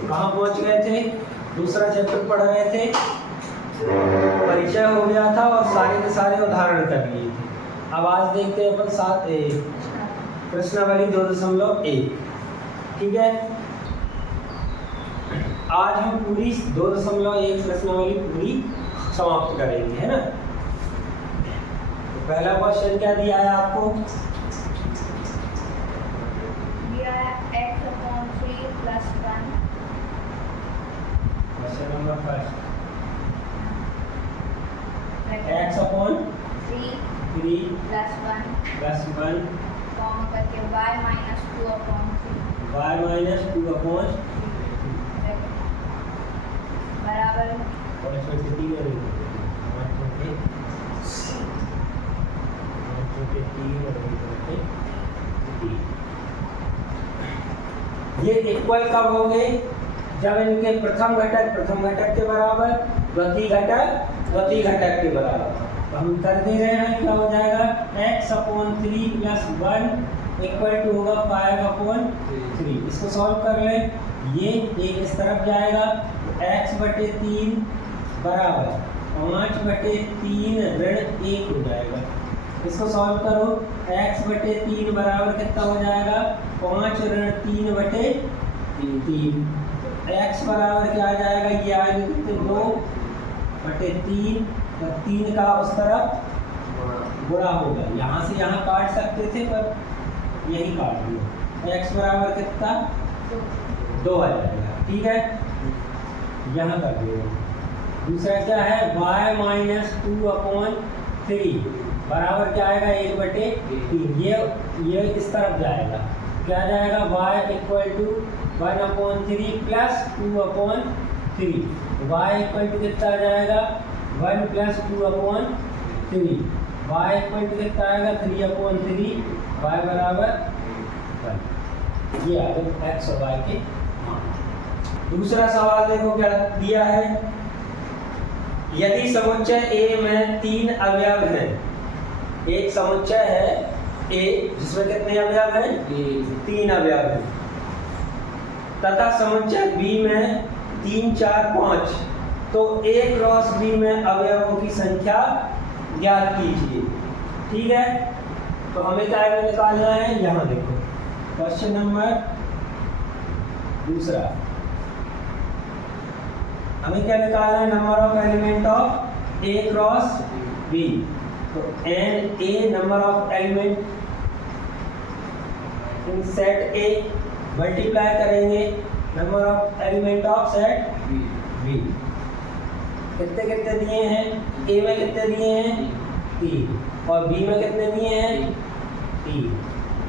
कहाँ पहुंच गए थे? दूसरा चैप्टर पढ़ रहे थे, परिचय हो गया था और सारे के सारे उदाहरण कर लिए थे। अब आज देखते हैं अपन प्रश्नावली 2.1। ठीक है, आज हम पूरी 2.1 प्रश्नावली पूरी समाप्त करेंगे, है ना। तो पहला क्वेश्चन क्या दिया है आपको? दिया है x/3 + 1। Question number first, x/3 + 1 comma करके y-2/3 बराबर ये इक्वल कब होंगे? जब इनके प्रथम घटक के बराबर, द्वितीय घटक के बराबर। तो हम कर दे रहे हैं, क्या हो जाएगा? x/3 + 1 = होगा 5/3। इसको सॉल्व कर लें, ये एक इस तरफ जाएगा, x/3 बराबर 5/3 ऋण 1 हो जाएगा। इसको सॉल्व करो, x/3 बराबर कितना हो जाएगा? 5 ऋण 3/3। x बराबर क्या आ जाएगा? ये आएगा कितने? 2/3 और 3 का उस तरफ गुणा होगा। यहाँ से यहाँ काट सकते थे पर यही काट दिया। x बराबर कितना? 2 आ जाएगा। ठीक है, यहाँ कर दिया। दूसरा क्या है? y-2/3 बराबर क्या आएगा? 1/3। ये इस तरफ जाएगा, क्या जाएगा? y = 1/3 + 2/3। y = कितना आ जाएगा? 1 + 2/3। y = कितना आएगा? 3/3। y बराबर 1। ये आ गए x और y के मान। दूसरा सवाल देखो क्या दिया है। यदि समुच्चय A में 3 अवयव हैं, एक समुच्चय है A जिसमें कितने अवयव हैं? 3 अवयव हैं, तथा समुच्चय B में 3, 4, 5, तो A × B में अवयवों की संख्या ज्ञात कीजिए। ठीक है, तो हमें क्या निकालना है? यहाँ देखो क्वेश्चन नंबर दूसरा, हमें क्या निकालना है? Number of element of A × B। तो NA number of element in set A multiply करेंगे number of element of set B। कितने कितने दिए हैं? A में कितने दिए हैं? 3 और B में कितने दिए हैं? 3।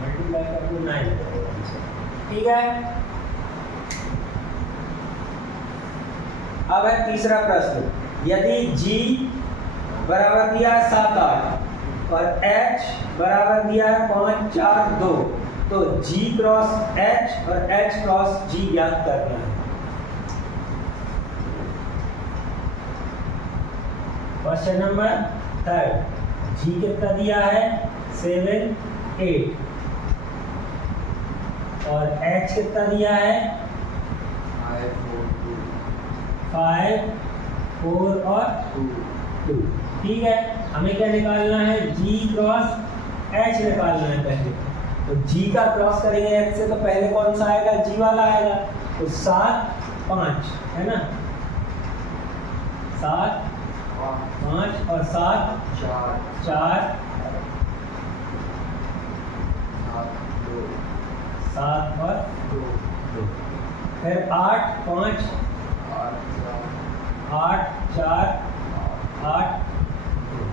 मल्टीप्लाई करके 9। ठीक है, अब है तीसरा प्रश्न। यदि G बराबर दिया है 7, 8 और H बराबर दिया है 5, 4, 2, तो G × H और H × G ज्ञात करना है। क्वेश्चन नंबर 3, G कितना दिया है? 7, 8 और H कितना दिया है? 5, 4 और 2। ठीक है, हमें क्या निकालना है? G × H निकालना है पहले। तो G का क्रॉस करेंगे H से, तो पहले कौन सा आएगा? G वाला आएगा। तो 7, 5 है ना, 7, 5 और 7, 4, 7 और 2। फिर 8, 5, 8, 4, 8, 2।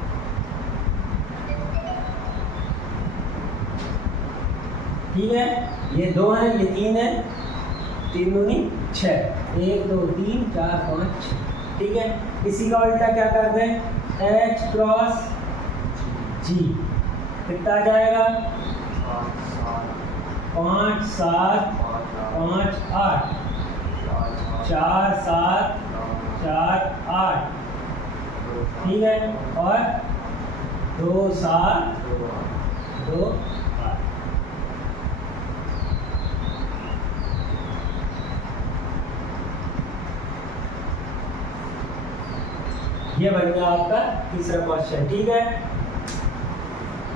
ठीक है, ये 2 है, ये 3 है, 3 दूनी 6, 1, 2, 3, 4, 5, 6। ठीक है, इसी का उल्टा क्या कर दें? H × G कितना आ जाएगा? 5, 7, 5, 8, 4, 7, 4, 8। ठीक है, और 2, 7, 2, 8। ये बन गया आपका तीसरा क्वेश्चन। ठीक है,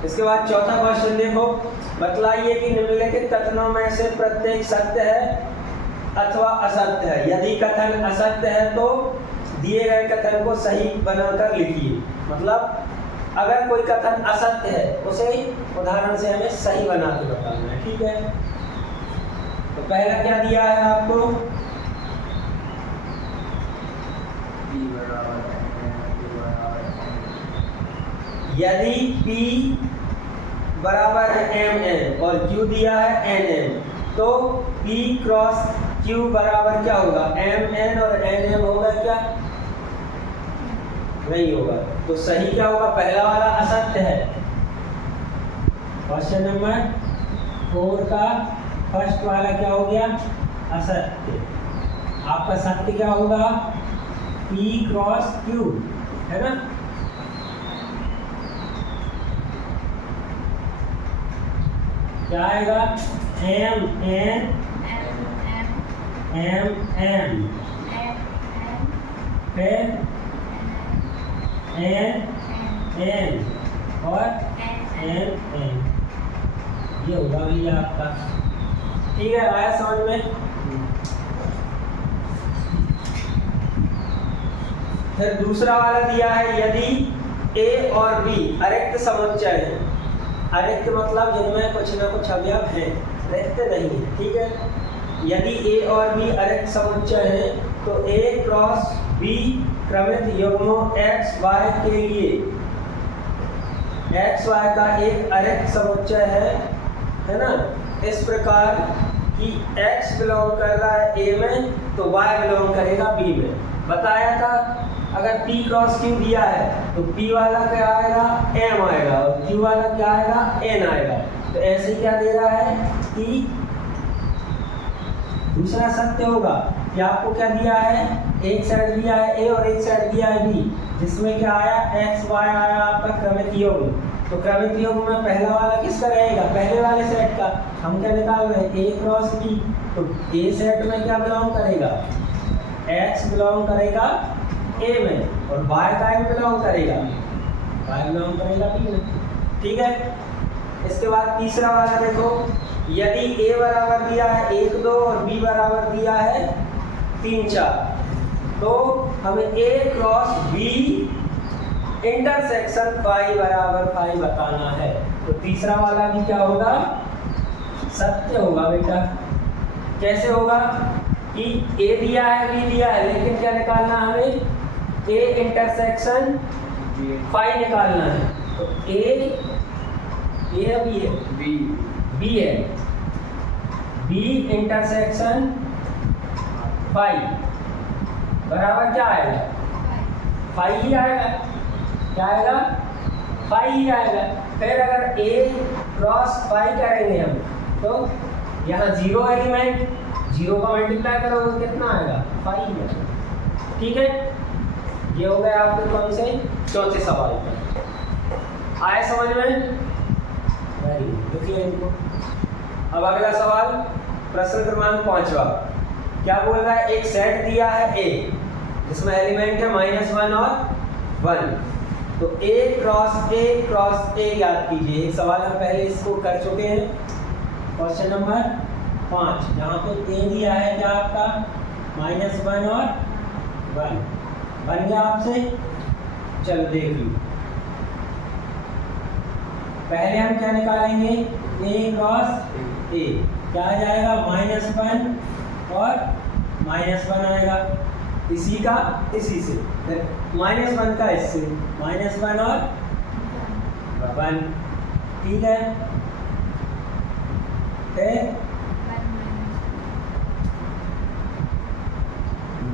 इसके बाद चौथा क्वेश्चन देखो, बतलाइए कि निम्नलिखित कथनों में से प्रत्येक सत्य है अथवा असत्य है। यदि कथन असत्य है तो दिए गए कथन को सही बनाकर लिखिए। मतलब अगर कोई कथन असत्य है उसे उदाहरण से हमें सही बना के बताना है। ठीक है, तो पहला क्या दिया है आपको, यदि P बराबर है mn और Q दिया है nm, तो P क्रॉस Q बराबर क्या होगा, mn और nm होगा क्या, नहीं होगा। तो सही क्या होगा, पहला वाला असत्य है। क्वेश्चन नंबर 4 का फर्स्ट वाला क्या हो गया, असत्य। आपका सत्य क्या होगा, P क्रॉस Q, है ना। क्या आएगा, m n m m, फिर n n और n n, ये होगा भैया आपका। ठीक है, आया समझ में। फिर दूसरा वाला दिया है, यदि a और b अरिक्त समुच्चय है। अरिक्त मतलब जिनमें कुछ ना कुछ अवयव हैं, रिक्त नहीं है। ठीक है, यदि a और b अरिक्त समुच्चय है तो a cross b क्रमित युग्मों x y के लिए x y का एक अरिक्त समुच्चय है ना। इस प्रकार कि x बिलोंग कर रहा है a में तो y बिलोंग करेगा b में। बताया था अगर P क्रॉस Q दिया है तो P वाला क्या आएगा, M आएगा, और Q वाला क्या आएगा, N आएगा। तो ऐसे क्या दे रहा है कि दूसरा सत्य होगा कि आपको क्या दिया है, एक साइड दिया है A और एक साइड दिया है B, जिसमें क्या आया, x y आया आपका क्रमित योग। तो क्रमित योग में पहला वाला किसका रहेगा, पहले वाले सेट का। हम क्या निकाल रहे हैं, A क्रॉस B, तो A सेट में क्या बिलोंग करेगा, x बिलोंग करेगा A में, और y का बिलोंग करेगा, y बिलोंग करेगा B में। ठीक है, इसके बाद तीसरा वाला देखो, यदि A बराबर दिया है 1 2 और B बराबर दिया है 3 4, तो हमें A cross B intersection phi बराबर फाई बताना है। तो तीसरा वाला भी क्या होगा, सत्य होगा बेटा। कैसे होगा कि A दिया है B दिया है, लेकिन क्या निकालना है हमें, A इंटरसेक्शन फाई निकालना है। तो A है B है, B है, B इंटरसेक्शन फाई बराबर क्या आएगा, फाई ही आएगा। क्या आएगा, फाई ही आएगा। फिर अगर A क्रॉस फाई करेंगे हम, तो यहाँ 0 एलिमेंट, 0 का मल्टीप्लाई करोगे कितना आएगा, फाई ही आएगा। ठीक है, ये हो गया आपके कौन से, चौथे सवाल पर। आए समझ में, वेरी गुड, लिखिए इनको। अब अगला सवाल, प्रश्न क्रमांक 5वां, क्या बोल रहा है, एक सेट दिया है A जिसमें एलिमेंट है -1 और 1, तो A क्रॉस A याद कीजिए। एक सवाल हम पहले इसको कर चुके हैं, क्वेश्चन नंबर 5, जहाँ पे A दिया है क्या आपका, -1 और 1 बन गया आपसे। चलो देख लो, पहले हम क्या निकालेंगे, A क्रॉस A क्या आ जाएगा, -1 और -1 आएगा, इसी का इसी से, -1 का इससे, -1 और 1। ठीक है, फिर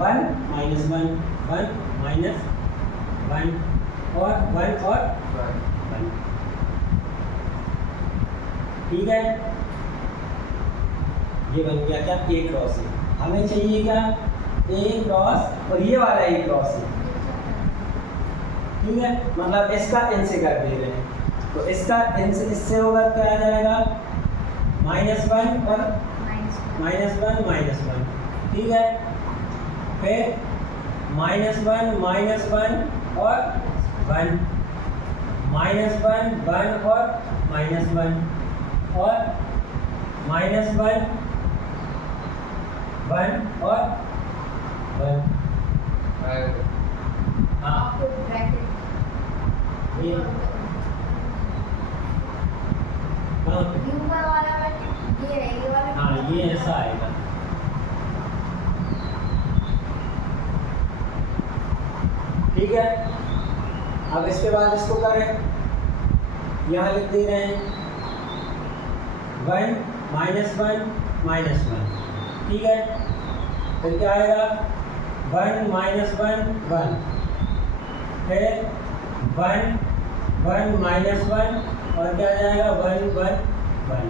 1 -1 1 -1 और 1 और 1। ठीक है, ये बन गया क्या, A क्रॉस A। हमें चाहिए क्या, A क्रॉस, और ये वाला A क्रॉस A। ठीक है, मतलब इसका इनसे कर दे रहे हैं, तो इसका इनसे इससे होगा क्या आ जाएगा, -1 और -1। ठीक है, फिर -1 -1 और 1, -1 1 और -1 और -1 1 और 1। हाँ आपको ब्रैकेट ये हाँ ऊपर वाला ब्रैकेट ये है, ये वाला हाँ ये ऐसा आएगा। ठीक है, अब इसके बाद इसको करें, यहाँ लिख दे रहे हैं 1 -1 -1। ठीक है, फिर क्या आएगा 1 -1 1, फिर 1 1 -1 और क्या आ जाएगा 1 1 1।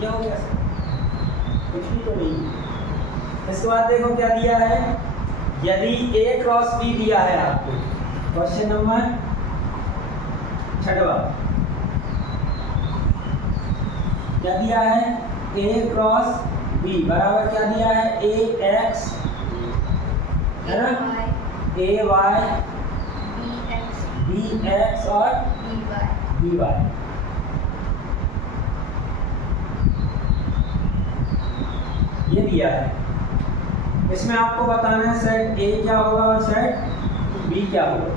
ये हो गया सर, कुछ भी तो नहीं। इसके बाद देखो क्या दिया है, यदि A क्रॉस B दिया है आपको, क्वेश्चन नंबर 6वां क्या दिया है, A क्रॉस B बराबर क्या दिया है AX है ना, AY BX और BY। ये दिया है, इसमें आपको बताना है सेट A क्या होगा और सेट B क्या होगा।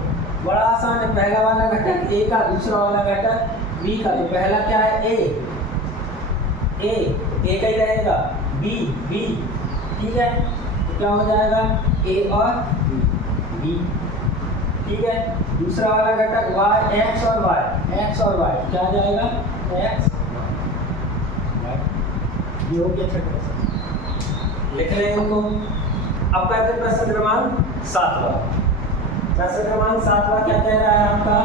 बड़ा आसान है, पहला वाला घटक A का, दूसरा वाला घटक B का। तो पहला क्या है A का ही रहेगा, B ठीक है, तो क्या हो जाएगा A और B। ठीक है, दूसरा वाला घटक Y X और Y क्या आ जाएगा X Y। ये हो गया छठा, लिख रहे हैं उनको। अब करते प्रश्न क्रमांक 7वां। प्रश्न क्रमांक 7वां क्या कह रहा है आपका,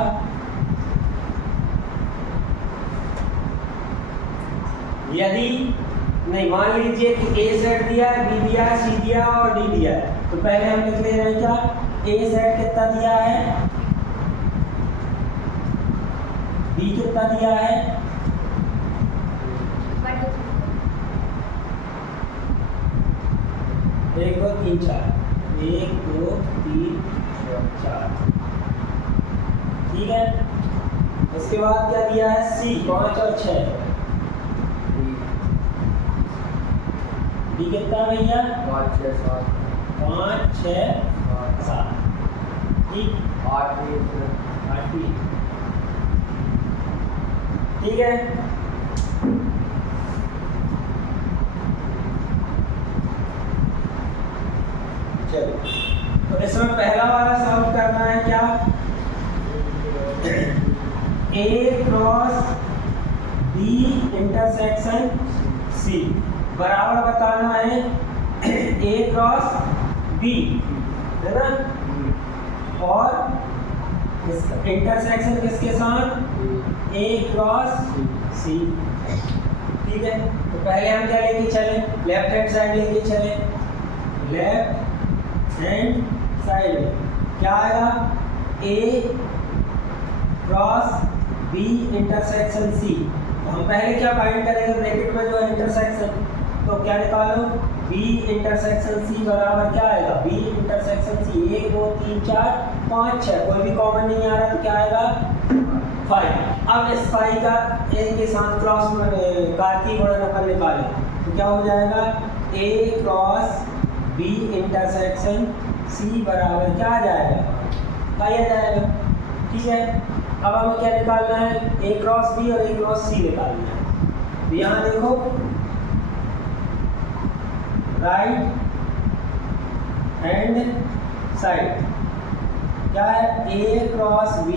यदि नहीं मान लीजिए कि A सेट दिया है, B दिया है, C दिया है और D दिया है, तो पहले हम लिख ले रहे हैं क्या, A सेट कितना दिया है, B कितना दिया है, 1 2 3 4 1 2 3 4। ठीक है, उसके बाद क्या दिया है C 5 और 6। D कितना भैया 5 6 7। ठीक 8 ठीक है, चलो तो इसमें पहला वाला सॉल्व करना है क्या, A cross B intersection C बराबर बताना है A क्रॉस B है ना, और इसका इंटरसेक्शन किसके साथ A क्रॉस C। ठीक है, तो पहले हम क्या लेके चले, लेफ्ट हैंड साइड लेके चले, लेफ्ट हैंड साइड में क्या आएगा A cross B intersection C। तो हम पहले क्या फाइंड करेंगे, ब्रैकेट में जो है इंटरसेक्शन, तो क्या निकालो B इंटरसेक्शन C बराबर क्या आएगा, B इंटरसेक्शन C 1 2 3 4 5 6, कोई भी कॉमन नहीं आ रहा तो क्या आएगा 5। अब इस 5 का A के साथ क्रॉस कार्तीय गुणनफल निकालें तो क्या हो जाएगा A cross B intersection C बराबर क्या आ जाएगा, पाया जाएगा। ठीक है, अब हमें क्या निकालना है, A क्रॉस B और A क्रॉस C निकालना है। तो यहाँ देखो राइट हैंड साइड क्या है, A cross B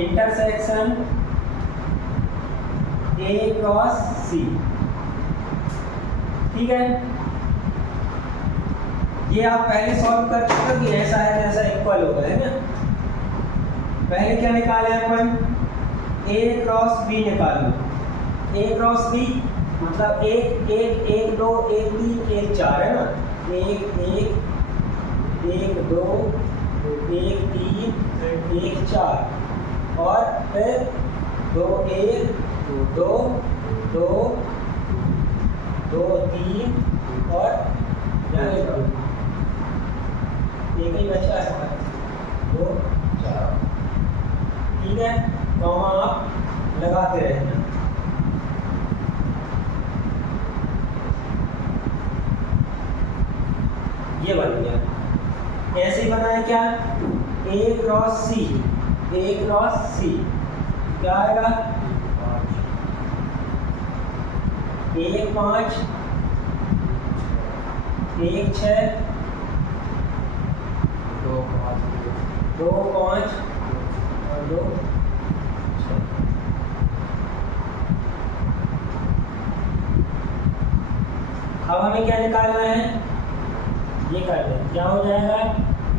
intersection A cross C। ठीक है, ये आप पहले सॉल्व कर चुके हो कि ऐसा है तो ऐसा इक्वल होगा, है ना। पहले क्या निकाले अपन, A क्रॉस B निकालो, A क्रॉस B मतलब 1 1 1 2 1 3 1 4 है ना, 1 1 1 2 1 3 1 4 और फिर 2 1 2 2 2 3 और यहाँ एक 2, एक ही बचा है 2 4, ठीक है। कॉमा आप लगाते रहना। ये बन गया। ऐसे ही बना है क्या, A cross C, A cross C क्या आएगा 1 5 1 6 2 5 और 2 6। अब हमें क्या निकालना है, ये कर दें, क्या हो जाएगा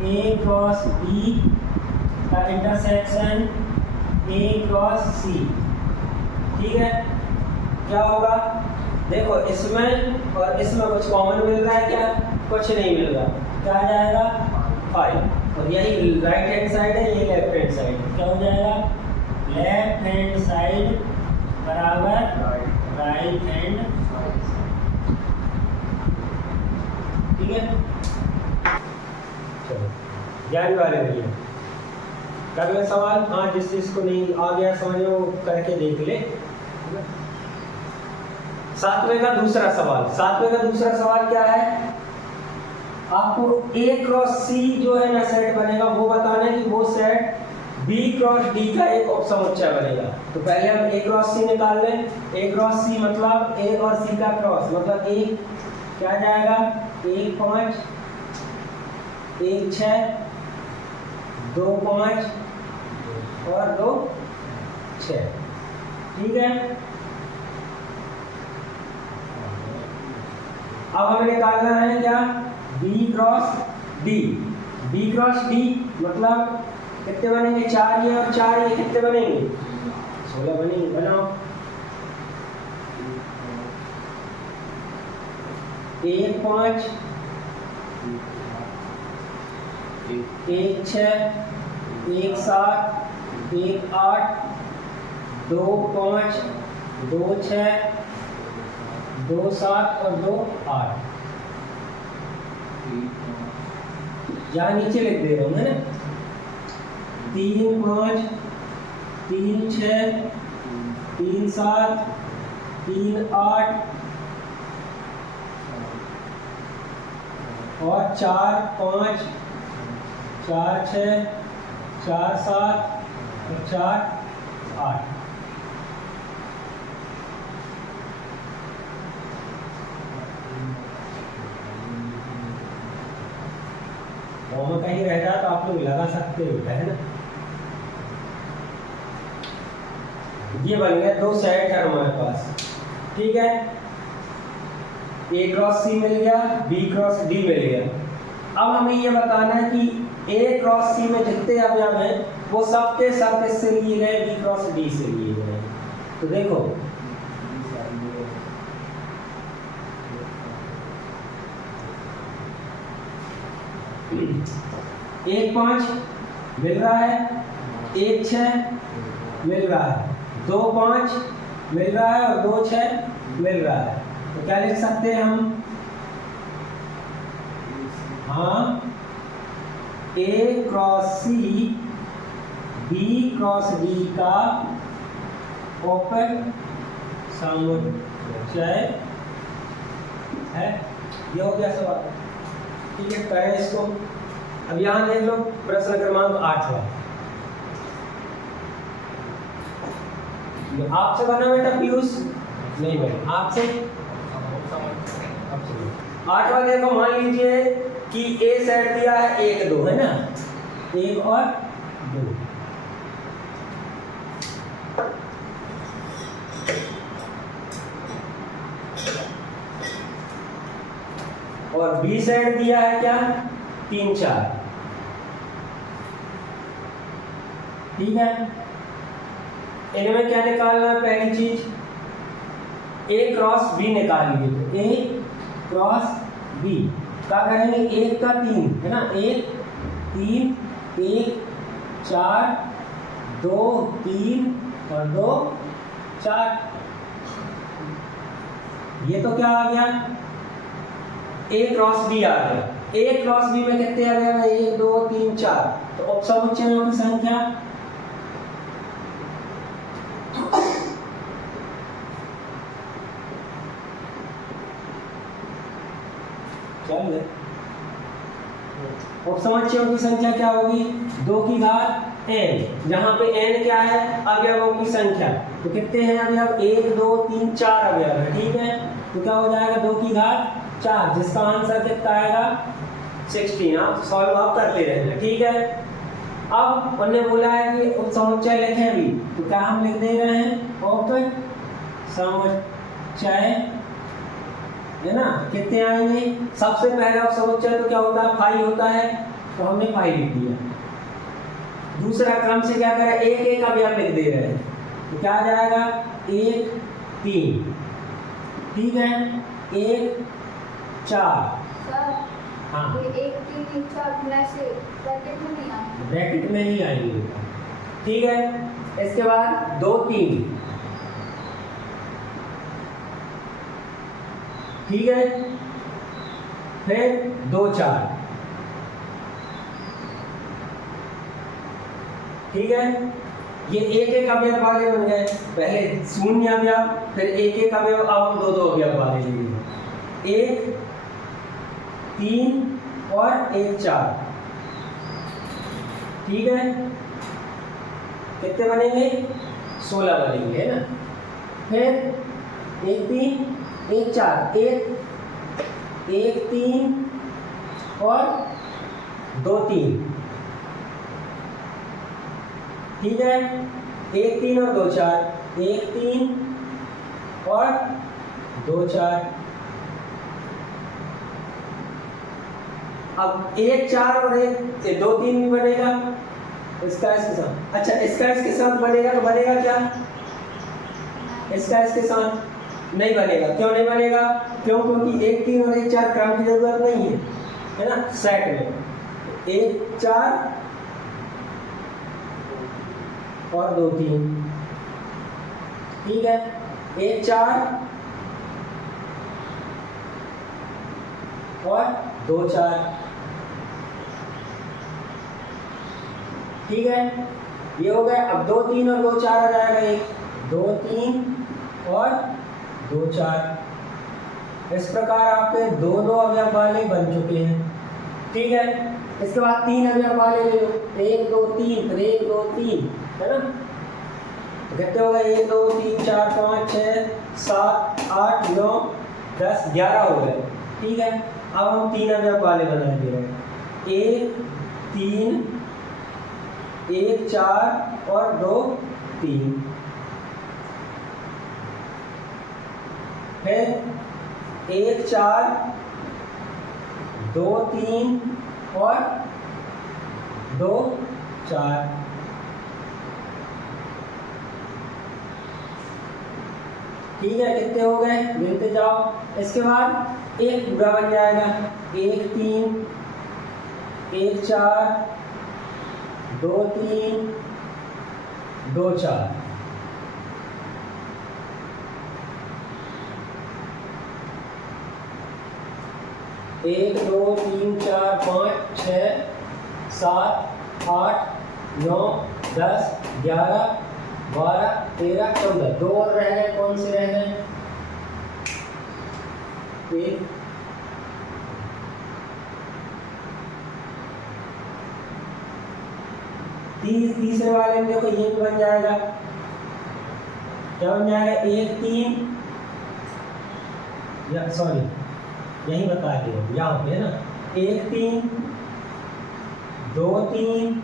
A क्रॉस B का इंटरसेक्शन A क्रॉस C, ठीक है। क्या होगा, देखो इसमें और इसमें कुछ कॉमन मिल रहा है क्या, कुछ नहीं मिल रहा, क्या आ जाएगा 5, और यही राइट हैंड साइड है, ये लेफ्ट हैंड साइड है, क्या हो जाएगा लेफ्ट हैंड साइड बराबर राइट हैंड, ठीक है। चलो जारी वाले भैया कर ले सवाल, हाँ जिस चीज को नहीं आ गया समझ में वो करके देख ले। सातवें का दूसरा सवाल क्या है, आपको A क्रॉस C जो है ना सेट बनेगा, वो बताना है कि वो सेट B क्रॉस D का एक उपसमुच्चय बनेगा। तो पहले हम A क्रॉस C निकाल लें। A क्रॉस C मतलब A और C का क्रॉस, मतलब A क्या जाएगा 1 5 1 6 2 5 और 2 6, ठीक है। अब हमें निकालना है क्या B cross D, B cross D मतलब कितने बनेंगे 4 ये और 4 ये, कितने बनेंगे 16 बनेंगे, बनाओ 1 5 1 6 1 7 1 8 2 5 2 6 2 7 और 2 8, यहाँ नीचे लिख दे रहा हूँ है ना, 3 5 3 6 3 7 3 8 और 4 5 4 6 4 7 और 4 8। कॉमा कहीं रह जाए तो आप लोग लगा सकते हो, है ना। ये बन गया, दो सेट है हमारे पास, ठीक है। A क्रॉस C मिल गया, B क्रॉस D मिल गया। अब हमें ये बताना है कि A क्रॉस C में जितने अवयव हैं वो सब के सब किससे लिए गए, B क्रॉस D से लिए गए। तो देखो 1 5 मिल रहा है, 1 6 मिल रहा है, 2 5 मिल रहा है और 2 6 मिल रहा है। तो क्या लिख सकते हैं हम, हाँ A cross C B cross D का ओपन समुच्चय है। ये हो गया सवाल, ठीक है। करें इसको। अब यहाँ देख लो प्रश्न क्रमांक 8 आपसे बना बेटा पीयूष, नहीं बना आपसे। 8वां देखो, मान लीजिए कि A सेट दिया है 1 2, है ना, 1 और 2। और B सेट दिया है क्या 3 4, ठीक है। इनमें क्या निकालना है, पहली चीज A क्रॉस B निकालिए। तो A क्रॉस B क्या करेंगे, 1 का 3 है ना, 1 3 1 4 2 3 और 2 4। ये तो क्या आ गया ए क्रॉस बी आ गया। ए क्रॉस बी में कितने अवयव है? 1 2 3 4। तो उपसमुच्चयों की संख्या उपसमुच्चयों की संख्या क्या होगी? 2 की घात n, जहां पे n क्या है? अवयवों की संख्या। तो कितने हैं अवयव? 1 2 3 4 अवयव है, ठीक है। तो क्या हो जाएगा? 2 की घात 4, जिसका आंसर कितना आएगा? 16। आप सॉल्व आप करते रहेंगे, ठीक है। अब उन्होंने बोला है कि उपसमुच्चय लिखें भी, तो क्या हम लिख दे रहे हैं? उपसमुच्चय, है ना। कितने आएंगे? सबसे पहला उपसमुच्चय तो क्या होता है? 5 होता है, तो हमने 5 लिख दिया। दूसरा क्रम से क्या करें? एक एक अवयव लिख दे रहे हैं, तो क्या आ जाएगा? 1 3, ठीक है, 1 4। सर हाँ, ये 1 3 3 4 में से ब्रैकेट में नहीं आएंगे। ब्रैकेट में ही आएंगे, ठीक है। इसके बाद 2 3, ठीक है, फिर 2 4, ठीक है। ये एक एक अवयव वाले बन गए। पहले शून्य अवयव, फिर एक एक अवयव, अब हम 2 2 अवयव वाले लिए। 1 3 और 1 4, ठीक है। कितने बनेंगे? 16 बनेंगे, है ना। फिर 1 3 1 4, 1 3 और 2 3, ठीक है। 1 3 और 2 4, 1 3 और 2 4। अब 1 4 और 1 2 3 भी बनेगा इसका इसके साथ। अच्छा, इसका इसके साथ बनेगा, तो बनेगा क्या? इसका इसके साथ नहीं बनेगा। क्यों नहीं बनेगा? क्योंकि 1 3 और 1 4 क्रम की जरूरत नहीं है ना, सेट में 1 4 और 2 3, ठीक है। 1 4 और 2 4, ठीक है। ये हो गया। अब 2 3 और 2 4 आ जाएगा। 1 2 3 और 2 4। इस प्रकार आपके 2 2 अवयव वाले बन चुके हैं, ठीक है। इसके बाद 3 अवयव वाले ले लो। 1 2 3, फिर 1 2 3, है ना। कितने हो गए? 1 2 3 4 5 6 7 8 9 10 11 हो गए, ठीक है। अब हम 3 अवयव वाले बना दे रहे हैं। 1 3 1 4 और 2 3, फिर 1 4 2 3 और 2 4, ठीक है। कितने हो गए? गिनते जाओ। इसके बाद एक पूरा बन जाएगा। 1 3 1 4 2 3 2 4, एक 2 3 4 5 6 7 8 9 10 11 12 13 14। 2 और रह गए। कौन से रह गए? एक तीसरे वाले में देखो, ये भी बन जाएगा। क्या बन जाएगा? 1 3, या सॉरी यही बता दिया, यहाँ पे है ना। 1 3 2 3,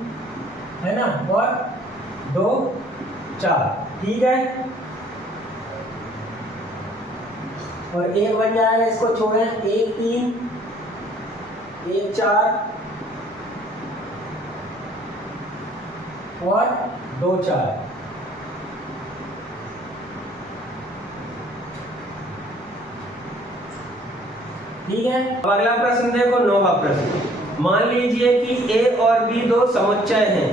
है ना, और 2 4, ठीक है। और एक बन जाएगा, इसको छोड़ें। 1 3 1 4 और 2 4, ठीक है। अब अगला प्रश्न देखो, 9वां प्रश्न। मान लीजिए कि ए और बी दो समुच्चय हैं,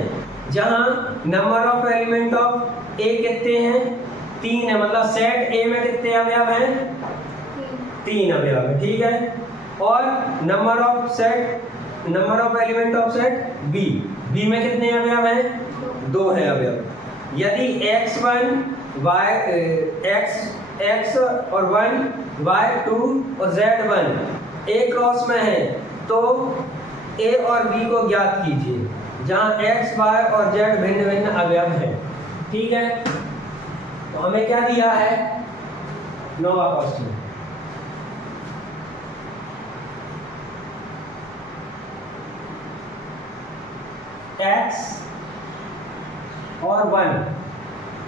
जहां नंबर ऑफ एलिमेंट ऑफ ए कितने हैं? 3 है। मतलब सेट ए में कितने अवयव हैं? 3 अवयव है, ठीक है। और number of element of set B में कितने अवयव हैं? 2 हैं अवयव। यदि x1 x और 1 y2 और z1 A क्रॉस में है तो A और B को ज्ञात कीजिए जहां x, y और z भिन्न भिन्न अवयव हैं। ठीक है, तो हमें क्या दिया है? 9वां क्वेश्चन। x और 1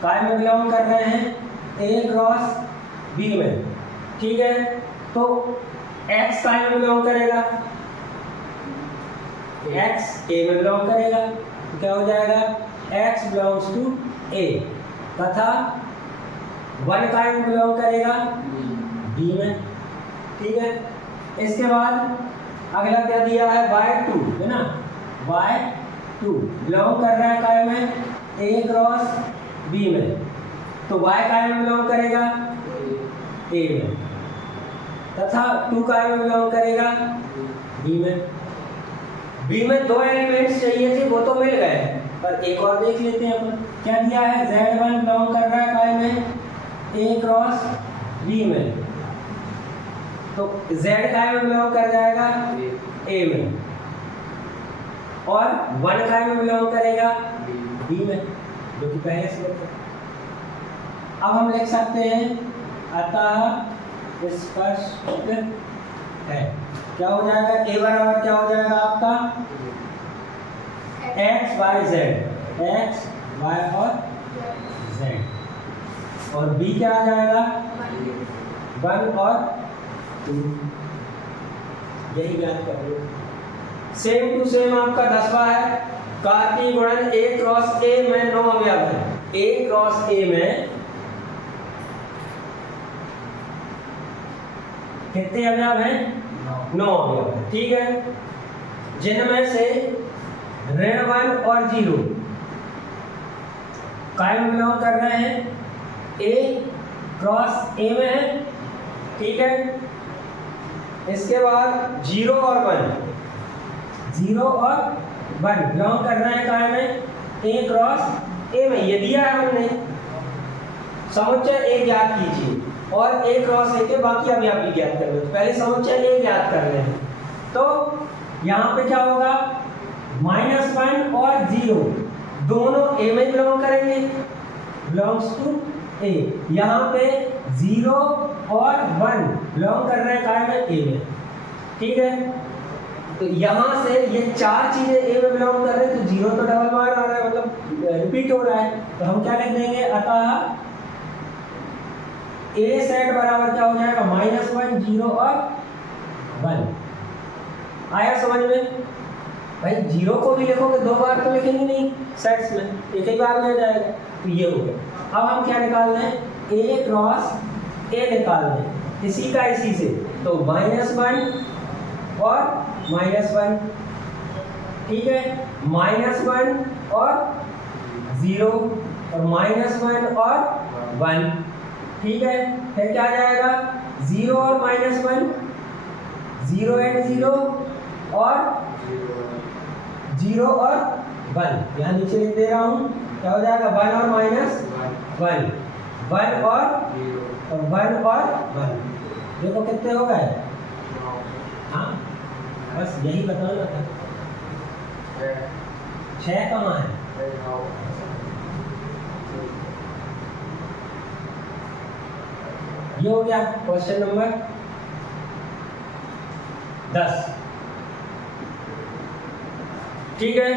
काय में बिलोंग कर रहे हैं? A क्रॉस B में। ठीक है, तो x काय में बिलोंग करेगा? x A में बिलोंग करेगा, तो क्या हो जाएगा? x belongs to A। तथा 1 काय में बिलोंग करेगा? B में। ठीक है, इसके बाद अगला क्या दिया है? y2 है ना, y2 बिलोंग कर रहा है काय में? A क्रॉस B में, तो y काय में बिलोंग करेगा? A में। तथा 2 काय में बिलोंग करेगा? B में। B में 2 एलिमेंट्स चाहिए थे, वो तो मिल गए, पर एक और देख लेते हैं अपन। क्या दिया है? Z1 बिलोंग कर रहा है काय में? A क्रॉस B में, तो Z काय में बिलोंग कर जाएगा? A में। और 1 काय में बिलोंग करेगा? B में, जो कि पहले से है। अब हम लिख सकते हैं अतः स्पष्ट है। क्या हो जाएगा? A बराबर क्या हो जाएगा आपका? x y और z, और B क्या आ जाएगा? 1 और 2। यही ज्ञात कर लो। सेम टू सेम आपका 10वां है। कार्तीय गुणन A क्रॉस A में 9 अवयव है। A क्रॉस A में कितने अवयव हैं? 9 अवयव है। ठीक है, जिनमें से ऋण 1 और 0 काय में बिलोंग कर रहे हैं? A क्रॉस A में है। ठीक है, इसके बाद 0 और 1 बिलोंग कर रहे हैं काय में? A क्रॉस A में। ये दिया है हमने, समुच्चय A ज्ञात कीजिए और A क्रॉस A के बाकी अवयव भी ज्ञात कर लो। पहले समुच्चय A ज्ञात कर लें, तो यहाँ पे क्या होगा? -1 और 0 दोनों A में बिलोंग करेंगे, बिलोंग्स टू A। यहाँ पे 0 और 1 बिलोंग कर रहे हैं काय में? A में। ठीक है, तो यहाँ से ये 4 चीजें A में बिलोंग कर रहे हैं, तो 0 तो डबल बार आ रहा है, मतलब रिपीट हो रहा है, तो हम क्या लिख देंगे? अतः A सेट बराबर क्या हो जाएगा? -1 0 और 1। आया समझ में? भाई 0 को भी लिखोगे 2 बार तो लिखेंगे नहीं सेट्स में, एक ही बार में आ जाएगा। तो ये हो गया। अब हम क्या निकाल रहे हैं? A क्रॉस A निकाल रहे हैं, इसी का इसी से, तो -1 और -1। ठीक है, -1 और 0 और -1 और 1। ठीक है, फिर क्या आ जाएगा? 0 और -1, 0 एंड 0 और 0 और 1। यहाँ नीचे लिख दे रहा हूँ, क्या हो जाएगा? 1 और -1, 1 और 1। देखो कितने हो गए? हाँ, बस यही बताना था। 6 कहाँ है? ये हो गया क्वेश्चन नंबर 10। ठीक है,